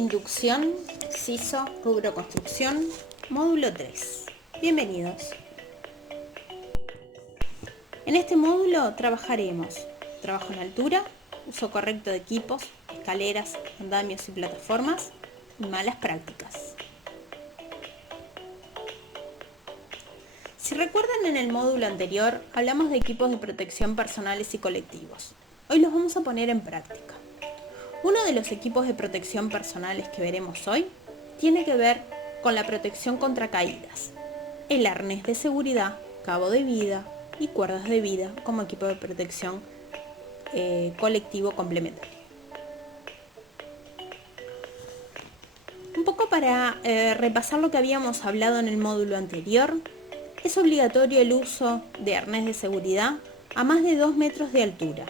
Inducción, CISO, rubro construcción, módulo 3. Bienvenidos. En este módulo trabajaremos trabajo en altura, uso correcto de equipos, escaleras, andamios y plataformas y malas prácticas. Si recuerdan, en el módulo anterior hablamos de equipos de protección personales y colectivos. Hoy los vamos a poner en práctica. Uno de los equipos de protección personales que veremos hoy tiene que ver con la protección contra caídas, el arnés de seguridad, cabo de vida y cuerdas de vida como equipo de protección colectivo complementario. Un poco para repasar lo que habíamos hablado en el módulo anterior, es obligatorio el uso de arnés de seguridad a más de 2 metros de altura.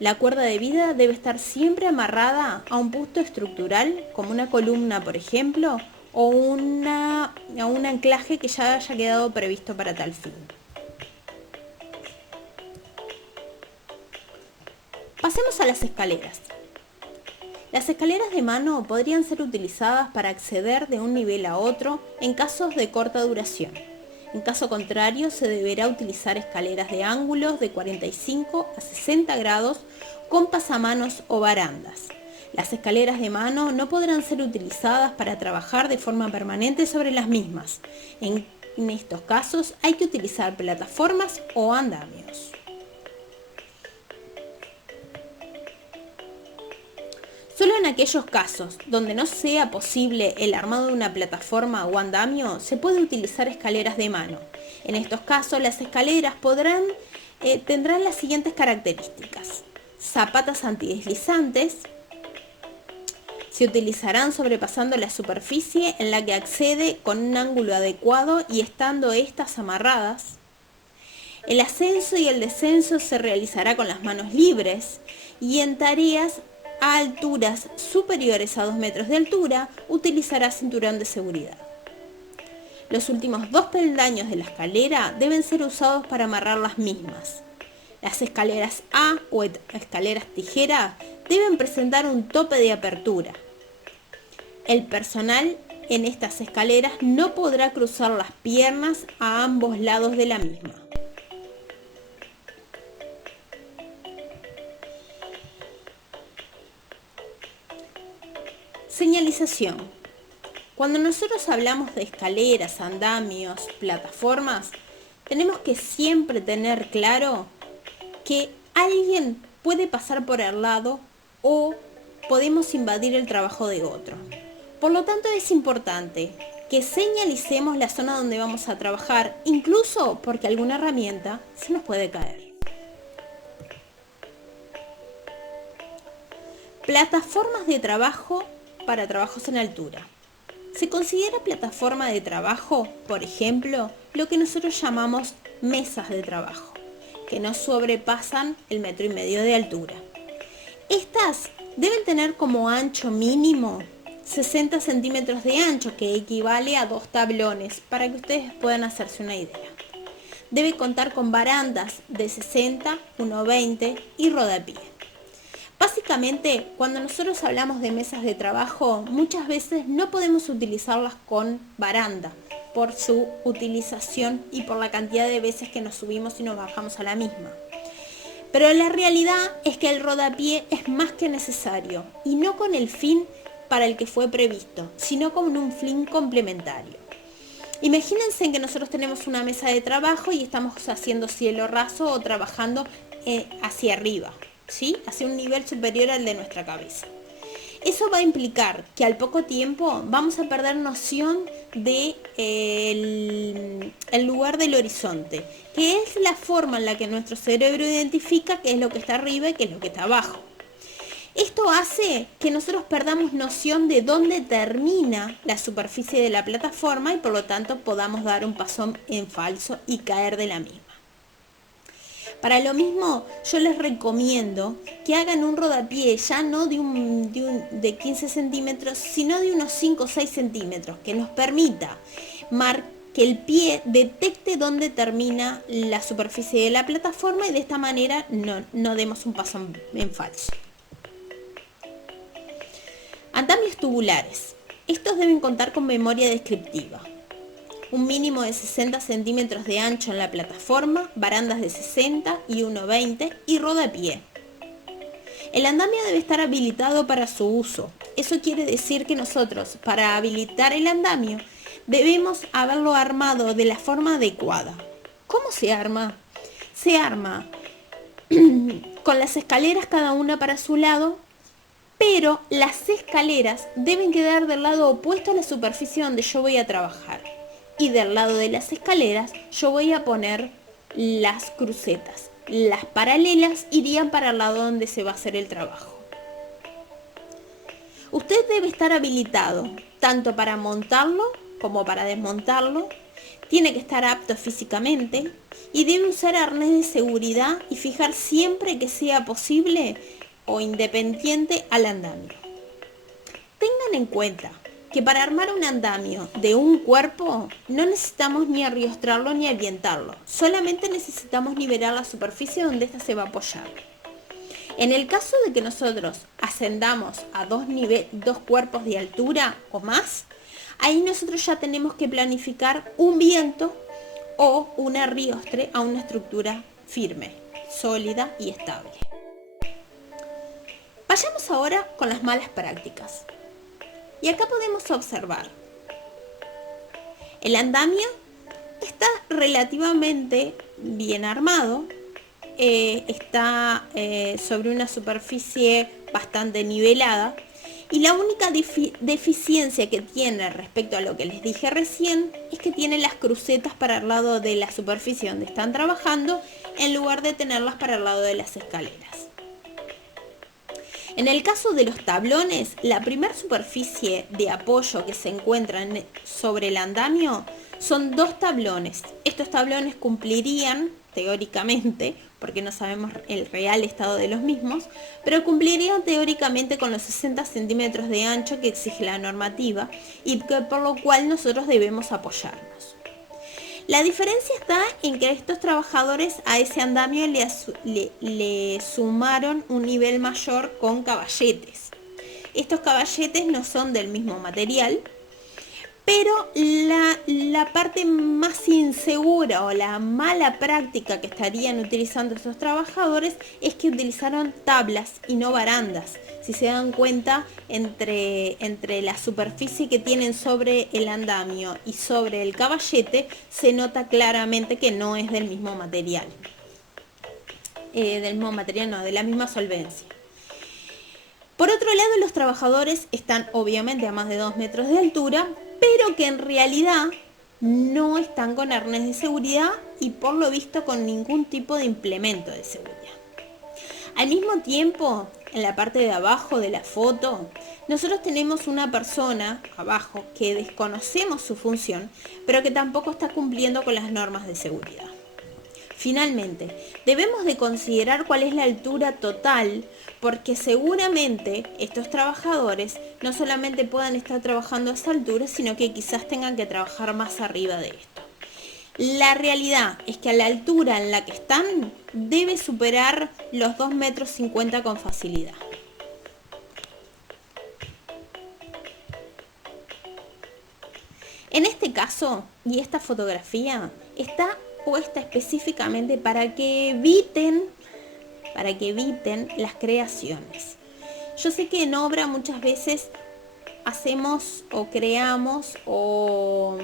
La cuerda de vida debe estar siempre amarrada a un punto estructural, como una columna, por ejemplo, o a un anclaje que ya haya quedado previsto para tal fin. Pasemos a las escaleras. Las escaleras de mano podrían ser utilizadas para acceder de un nivel a otro en casos de corta duración. En caso contrario, se deberá utilizar escaleras de ángulos de 45 a 60 grados con pasamanos o barandas. Las escaleras de mano no podrán ser utilizadas para trabajar de forma permanente sobre las mismas. En estos casos hay que utilizar plataformas o andamios. Solo en aquellos casos donde no sea posible el armado de una plataforma o andamio, se puede utilizar escaleras de mano. En estos casos, las escaleras tendrán las siguientes características: zapatas antideslizantes, se utilizarán sobrepasando la superficie en la que accede con un ángulo adecuado y estando estas amarradas. El ascenso y el descenso se realizará con las manos libres y en tareas a alturas superiores a 2 metros de altura, utilizará cinturón de seguridad. Los últimos 2 peldaños de la escalera deben ser usados para amarrar las mismas. Las escaleras A o escaleras tijera deben presentar un tope de apertura. El personal en estas escaleras no podrá cruzar las piernas a ambos lados de la misma. Señalización. Cuando nosotros hablamos de escaleras, andamios, plataformas, tenemos que siempre tener claro que alguien puede pasar por el lado o podemos invadir el trabajo de otro. Por lo tanto, es importante que señalicemos la zona donde vamos a trabajar, incluso porque alguna herramienta se nos puede caer. Plataformas de trabajo para trabajos en altura. Se considera plataforma de trabajo, por ejemplo, lo que nosotros llamamos mesas de trabajo, que no sobrepasan el 1,5 metros de altura. Estas deben tener como ancho mínimo 60 centímetros de ancho, que equivale a 2 tablones, para que ustedes puedan hacerse una idea. Debe contar con barandas de 60, 1,20 y rodapié. Básicamente, cuando nosotros hablamos de mesas de trabajo, muchas veces no podemos utilizarlas con baranda por su utilización y por la cantidad de veces que nos subimos y nos bajamos a la misma. Pero la realidad es que el rodapié es más que necesario y no con el fin para el que fue previsto, sino con un fin complementario. Imagínense que nosotros tenemos una mesa de trabajo y estamos haciendo cielo raso o trabajando hacia arriba, ¿sí? Hacia un nivel superior al de nuestra cabeza. Eso va a implicar que al poco tiempo vamos a perder noción de el lugar del horizonte, que es la forma en la que nuestro cerebro identifica qué es lo que está arriba y qué es lo que está abajo. Esto hace que nosotros perdamos noción de dónde termina la superficie de la plataforma y por lo tanto podamos dar un paso en falso y caer de la misma. Para lo mismo, yo les recomiendo que hagan un rodapié ya no de 15 centímetros, sino de unos 5 o 6 centímetros, que nos permita que el pie detecte dónde termina la superficie de la plataforma y de esta manera no demos un paso en falso. Andamios tubulares. Estos deben contar con memoria descriptiva. Un mínimo de 60 centímetros de ancho en la plataforma, barandas de 60 y 1,20 y rodapié. El andamio debe estar habilitado para su uso. Eso quiere decir que nosotros, para habilitar el andamio, debemos haberlo armado de la forma adecuada. ¿Cómo se arma? Se arma con las escaleras cada una para su lado, pero las escaleras deben quedar del lado opuesto a la superficie donde yo voy a trabajar. Y del lado de las escaleras yo voy a poner las crucetas. Las paralelas irían para el lado donde se va a hacer el trabajo. Usted debe estar habilitado tanto para montarlo como para desmontarlo. Tiene que estar apto físicamente y debe usar arnés de seguridad y fijar siempre que sea posible o independiente al andamio. Tengan en cuenta que para armar un andamio de un cuerpo no necesitamos ni arriostrarlo ni ambientarlo, solamente necesitamos nivelar la superficie donde ésta se va a apoyar. En el caso de que nosotros ascendamos a dos cuerpos de altura o más, ahí nosotros ya tenemos que planificar un viento o un arriostre a una estructura firme, sólida y estable. Vayamos ahora con las malas prácticas. Y acá podemos observar, el andamio está relativamente bien armado, está sobre una superficie bastante nivelada y la única deficiencia que tiene respecto a lo que les dije recién es que tiene las crucetas para el lado de la superficie donde están trabajando en lugar de tenerlas para el lado de las escaleras. En el caso de los tablones, la primera superficie de apoyo que se encuentra sobre el andamio son dos tablones. Estos tablones cumplirían, teóricamente, porque no sabemos el real estado de los mismos, pero cumplirían teóricamente con los 60 centímetros de ancho que exige la normativa y por lo cual nosotros debemos apoyarnos. La diferencia está en que estos trabajadores a ese andamio le sumaron un nivel mayor con caballetes. Estos caballetes no son del mismo material, pero la parte más insegura o la mala práctica que estarían utilizando estos trabajadores es que utilizaron tablas y no barandas. Si se dan cuenta, entre la superficie que tienen sobre el andamio y sobre el caballete, se nota claramente que no es del mismo material. De la misma solvencia. Por otro lado, los trabajadores están obviamente a más de 2 metros de altura, pero que en realidad no están con arnés de seguridad y por lo visto con ningún tipo de implemento de seguridad. Al mismo tiempo, en la parte de abajo de la foto, nosotros tenemos una persona abajo que desconocemos su función, pero que tampoco está cumpliendo con las normas de seguridad. Finalmente, debemos de considerar cuál es la altura total, porque seguramente estos trabajadores no solamente puedan estar trabajando a esa altura, sino que quizás tengan que trabajar más arriba de esto. La realidad es que a la altura en la que están debe superar los 2,50 metros con facilidad. En este caso, y esta fotografía, está puesta específicamente para que eviten las creaciones. Yo sé que en obra muchas veces hacemos o creamos o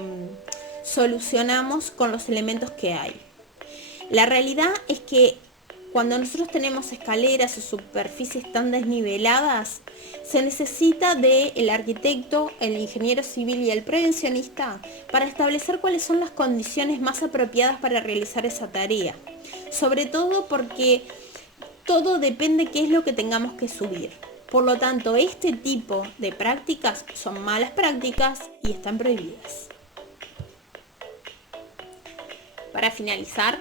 solucionamos con los elementos que hay. La realidad es que cuando nosotros tenemos escaleras o superficies tan desniveladas, se necesita del arquitecto, el ingeniero civil y el prevencionista para establecer cuáles son las condiciones más apropiadas para realizar esa tarea. Sobre todo porque todo depende qué es lo que tengamos que subir. Por lo tanto, este tipo de prácticas son malas prácticas y están prohibidas. Para finalizar,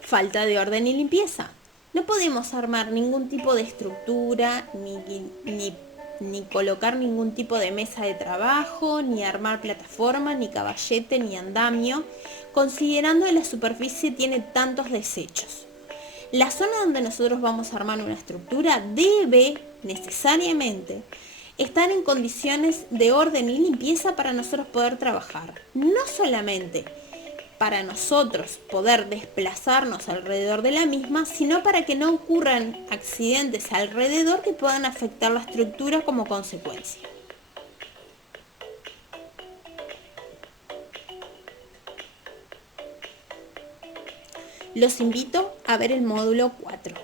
falta de orden y limpieza. No podemos armar ningún tipo de estructura, ni colocar ningún tipo de mesa de trabajo, ni armar plataforma, ni caballete, ni andamio, considerando que la superficie tiene tantos desechos. La zona donde nosotros vamos a armar una estructura debe necesariamente están en condiciones de orden y limpieza para nosotros poder trabajar. No solamente para nosotros poder desplazarnos alrededor de la misma, sino para que no ocurran accidentes alrededor que puedan afectar la estructura como consecuencia. Los invito a ver el módulo 4.